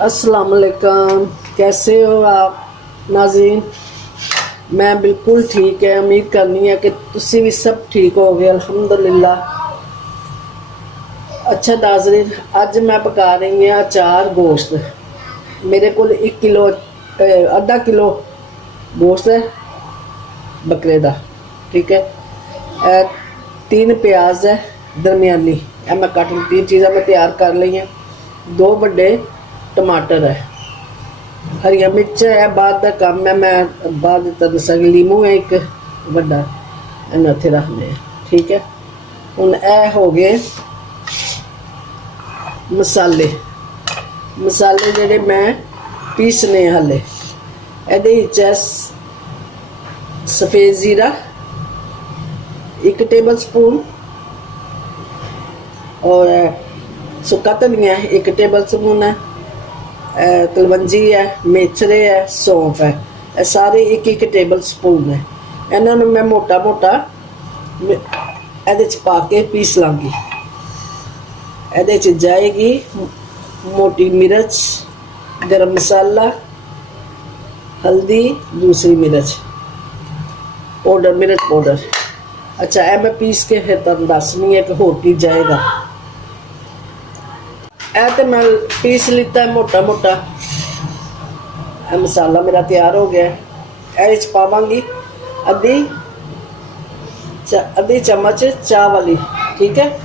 अस्सलाम वालेकुम, कैसे हो आप नाज़रीन। मैं बिल्कुल ठीक है। उम्मीद करनी है कि तुसी भी सब ठीक हो गए, अल्हम्दुलिल्लाह। अच्छा नाज़रीन, अज मैं पका रही हूँ अचार गोश्त। मेरे को 1 किलो आधा किलो गोश्त है बकरे का, ठीक है। 3 प्याज है दरमियानी, मैं कट 3 चीज़ां मैं तैयार कर ली हैं। 2 बड़े टमाटर है, हरिया मिर्च है, बाद का काम है, मैं बाद दसांगी। लीमू है एक बड़ा, इन्हें उत्थे रखने हैं, ठीक है। हुण ए हो गए मसाले। मसाले जेडे मैं पीसने हाले, इहदे विच है सफेद जीरा 1 टेबल स्पून, और सुक्का धनिया 1 टेबल स्पून है, कलवंजी है, मेथरे है, सौंफ है। ये सारे 1-1 टेबल स्पून है। इन्होंने मैं मोटा मोटा ये पा के पीस लाँगी। ये जाएगी मोटी मिर्च, गरम मसाला, हल्दी, दूसरी मिर्च पाउडर, मिर्च पाउडर। अच्छा, ये मैं पीस के फिर तुम दसनी है कि होर की जाएगा। ए तो मैं पीस लिता है मोटा मोटा। मसाला मेरा तैयार हो गया है। इस पावांगी आधी चम्मच चाह वाली, ठीक है।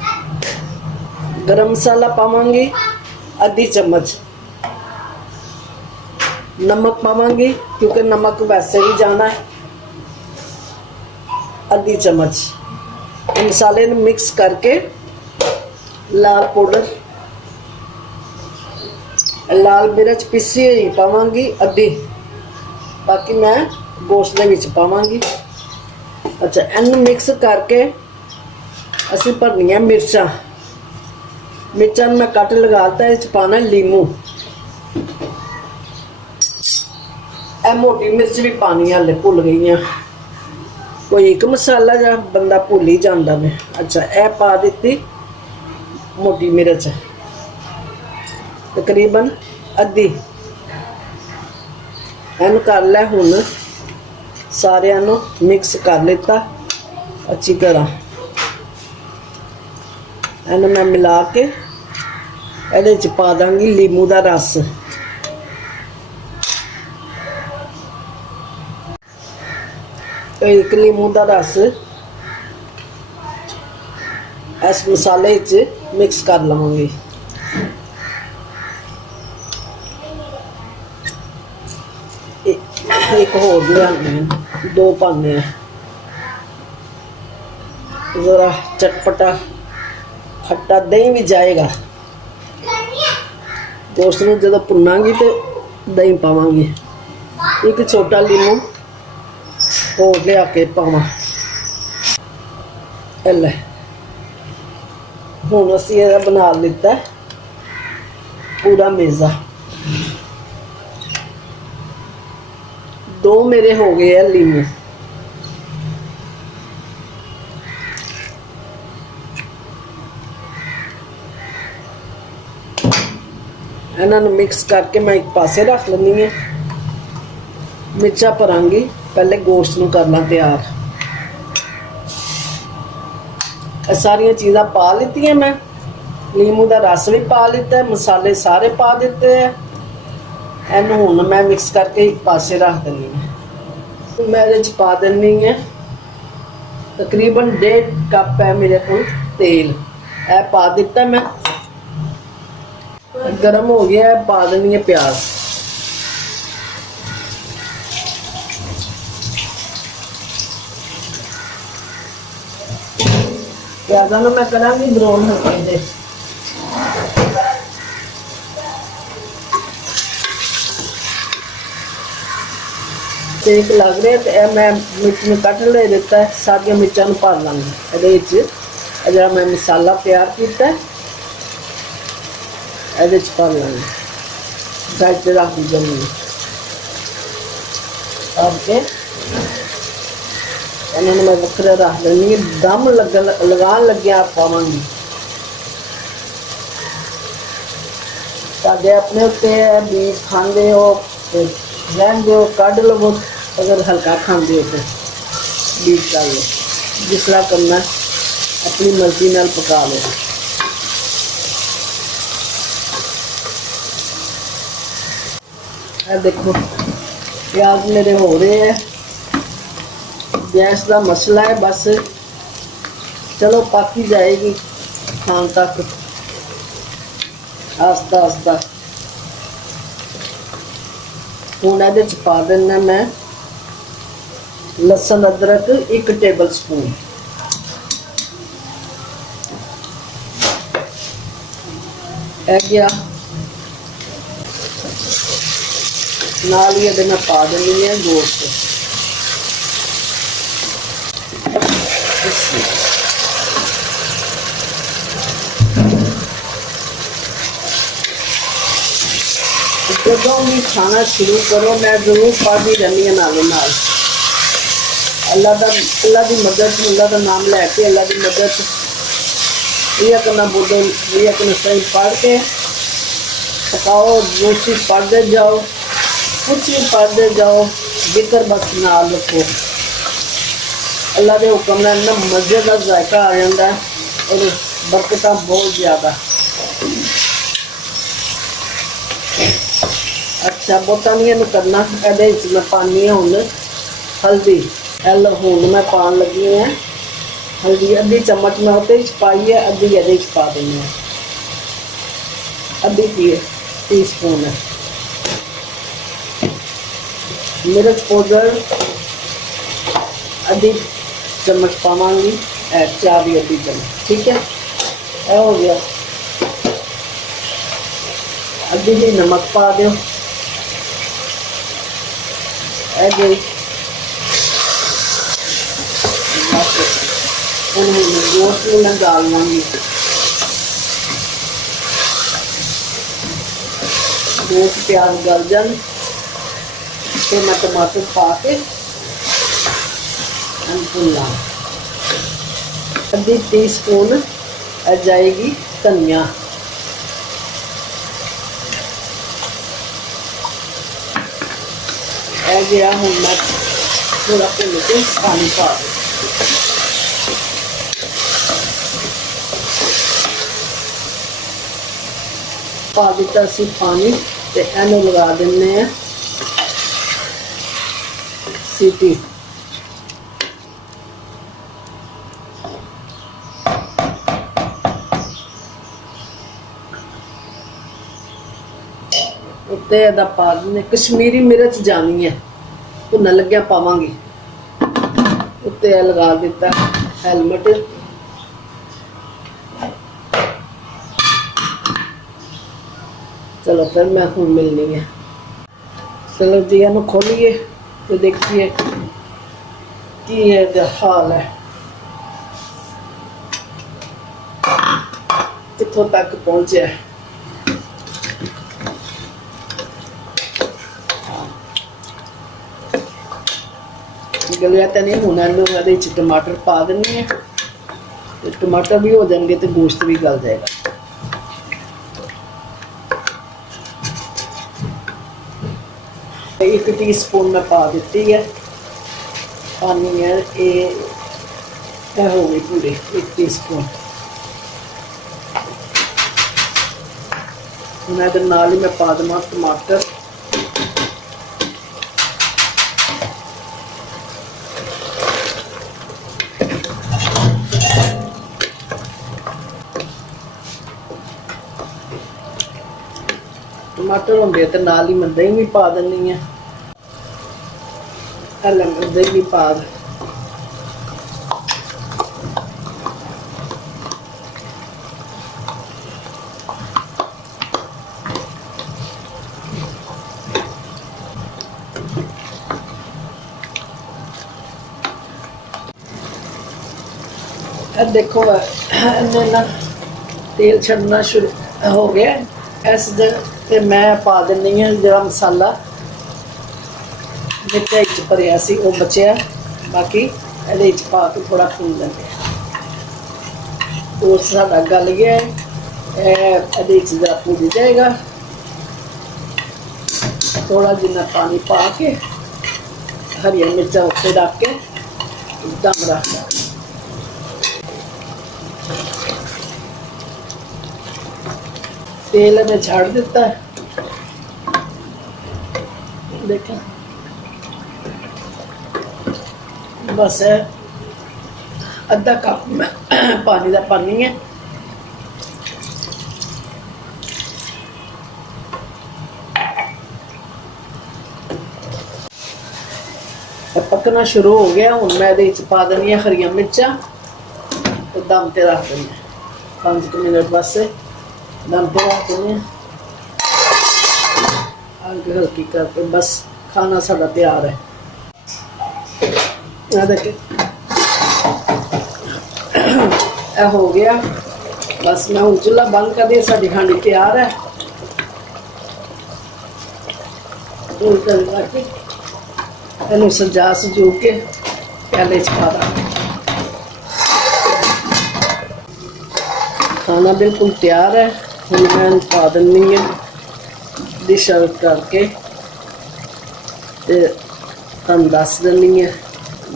गरम मसाला पावांगी आधी चम्मच, नमक पावांगी क्योंकि नमक वैसे भी जाना है, आधी चम्मच। मसाले में मिक्स करके लाल पाउडर, लाल मिर्च पिसी हुई पावांगी आधी, बाकी मैं गोश्त दे विच पावांगी। अच्छा, इन्हू मिक्स करके असी भरनियां मिर्चां। मिर्चां मैं कट लगाता, इस पाना लीमू। ए मोटी मिर्च भी पानी, हाले भुल गई हाँ। कोई एक मसाला जा बंदा भुल ही जाता मैं। अच्छा, ए पा दी मोटी मिर्च तकरीबन आधी। इन कर लै, हुण सारिਆਂ ਨੂੰ मिक्स कर लिता अच्छी तरह। इन मैं मिला के ਇਹਦੇ ਚ पा दांगी लीमू का रस। एक लीमू का रस इस मसाले च मिक्स कर लवांगी। एक होर लियाने, 2 पाने, जरा चटपटा खट्टा दही भी जाएगा। गोश्त में जो भुनांगी तो दही पावांगी। एक छोटा लीमू होर लिया के पावा। लै हुण असीं इहदा बना लिता पूरा मेज़ा। 2 मेरे हो गए हैं लीमू। इन्होंने मिक्स करके मैं एक पासे रख लेनी है। मिर्चा भरांगी, पहले गोश्त नूं करना तैयार। सारिया चीज़ां पा लीतियां मैं, लीमू का रस भी पा लिता है, मसाले सारे पा दिते हैं। इनू हुण मैं मिक्स करके एक पासे रख देनी है। मैं इहदे च पा देनी है तकरीबन 1.5 कप है मेरे को तेल। ए पा दिता मैं, गर्म हो गया है। पा देनी है प्याज। प्याज़ां नूं मैं करांगी ब्राउन होने दे। सेक लग रहा है तो मैं मिर्च में कट ले दिता है। सारिया मिर्चां नूं भर लांगी। ये जो मैं मसाला तैयार किया ये भर लांगी। साइड से रख दी जमी करके इन्होंने मैं वक्र रख लेनी। दम लगान लग्या पावांगी। ਤੁਹਾਡੇ ਆਪਣੇ ਉੱਤੇ ਹੈ, ਬੀਜ ਖਾਂਦੇ ਹੋ ਤੇ ਰਹਿਣ ਦਿਓ, ਕੱਢ ਲਵੋ। ਅਗਰ ਹਲਕਾ ਖਾਂਦੇ ਹੋ ਤੇ ਬੀਜ ਕਰ ਲਓ, ਜਿਸ ਤਰ੍ਹਾਂ ਕਰਨਾ ਆਪਣੀ ਮਰਜ਼ੀ ਨਾਲ ਪਕਾ ਲਓ। ਇਹ ਦੇਖੋ ਪਿਆਜ਼ ਮੇਰੇ ਹੋ ਰਹੇ ਹੈ। गैस का मसला है बस, चलो पक ही जाएगी खान तक आस्ता आस्ता। हुण इहदे च पा देना मैं लसन अदरक 1 टेबल स्पून, गया नाल ही इहदे मैं पा देनी है गोश्त। जदों भी खाना शुरू करो मैं जरूर पढ़ती रहनी नालों नाल अल्लाह की मदद, अल्लाह का नाम लैके अल्लाह की मदद करना बोलो सही पढ़ के पकाओ। जो चीज़ पढ़ते जाओ, कुछ भी पढ़ते जाओ, जिक्र बस नाल रखो। अल्लाह के हुक्म नाल इन्ना मज़े का जायका आ जाता है और बरकत बहुत ज़्यादा। अच्छा बहुता नहीं इन्हूं करना। इहदे विच मैं पानी है हुण हल्दी, हुण मैं पान लगी है हल्दी। अद्धी चम्मच मैं उहदे विच पाई है, अद्धी इहदे विच पा देनी है, अद्धी टी स्पून है। मिर्च पाउडर अद्धी चम्मच पावांगी, चाह भी अद्धी चम्मच, ठीक है। यह हो गया। अद्धी जी नमक पा दो, गई गोश्त में मैं डाल लूँगी। गोश्त प्याज गल जान तो मैं टमाटर पा के भुना। आधी टी स्पून जाएगी धनिया, गया। हूँ मैं थोड़ा भुन के पानी पा दूँ। पा दिता असी पानी ते इहनूं लगा देने हैं सीटी। उत्ते इहदा पा देने कश्मीरी मिर्च जानी है, भुनन लग्या पावांगी। उत्ते लगा दिता हेलमेट। चलो फिर मैं हूँ मिलनी है। चलो जी इन्हूं खोलिए तो देखिए की है हाल है, कित्थों तक पहुंचे। गलिया तो नहीं होना। इहदे च टमाटर पा देनी है, टमाटर भी हो जाएंगे तो गोश्त भी गल जाएगा। एक टी स्पून मैं पा दी है पानी है, ये हो गई पूरी 1 टी स्पून। मैं नाल ही मैं पा देवां टमाटर। टमाटर होंगे तो नाल ही मैं दही भी पा देनी है। दही भी पा दे। देखो इन्हें ना तेल छड़ना शुरू हो गया। इस जगह मैं पा देनी है जरा मसाला मिर्चा भरिया सी वो बचिया, बाकी ये पा के थोड़ा भून लेंगे। तो साड़ा गल गया है, ये जरा भून जाएगा थोड़ा जिन्ना पानी पा के हरिया मिर्चा उत्ते रख के दम रख देना। तेल में छाड़ दिता है, देखा बस है अद्धा कप में पानी का पानी है। पकना शुरू हो गया, हूँ मैं पा देनी है हरिया मिर्चा तो दम ते रख देनी 5 मिनट बस दम पे रख देनी आग हल्की करके। बस खाना साड़ा तैयार है। देखिए हो गया, बस मैं हूँ चूल्हा बंद कर दिया, साड़ी हांडी तैयार है। इनू सजा सजू के प्याले च पा दा। खाना बिल्कुल तैयार है। हूँ मैं पा देनी है डिश आउट करके ते तुहानू दस देनी है।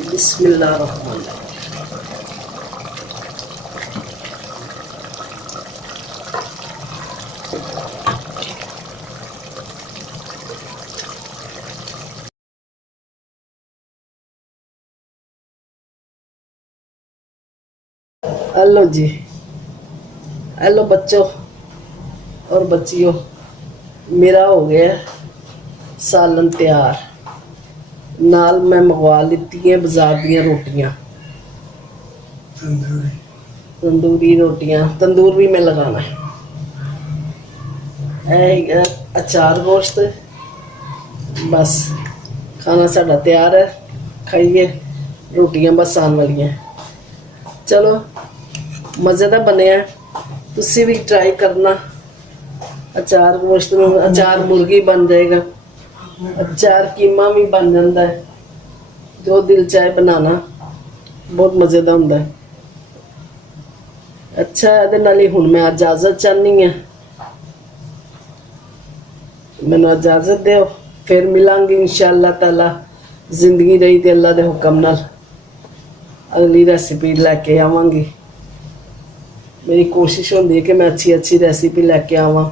बिस्मिल्लाह रहमान रहीम। हेलो जी, हेलो बच्चों और बच्चियों, मेरा हो गया सालन तैयार। नाल मैं मंगवा लीती है बाजार दियां रोटियां, तंदूरी रोटियां। तंदूर भी मैं लगाना है। अचार गोश्त, बस खाना साड़ा तैयार है। खाइए, रोटियां बस आने वाली हैं। चलो मज़े का बनया, तुसी भी ट्राई करना। अचार गोश्त में अचार मुर्गी बन जाएगा, अचार कीमा भी बन जाता है, जो दिल चाहे बनाना, बहुत मज़े का होंदा है। अच्छा ये हुण मैं इजाजत चाहनी है, मैनू इजाजत दो, फिर मिलांगी इंशाअल्लाह ताला। जिंदगी रही तो अल्लाह के हुक्म नाल अगली रेसिपी लैके आवांगी। मेरी कोशिश होती है कि मैं अच्छी अच्छी रेसिपी लैके आवां।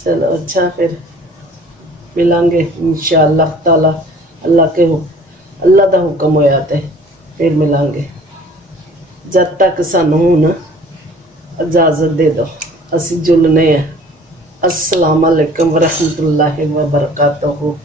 चलो अच्छा, फिर मिलांगे इंशाअल्लाह ताला। अल्लाह का हुक्म होया ते फिर मिलांगे। जब तक सानू हुण इजाजत दे दो, असी जुलने हैं। अस्सलाम वालेकुम वरहमतुल्लाहि वबरकातुहू।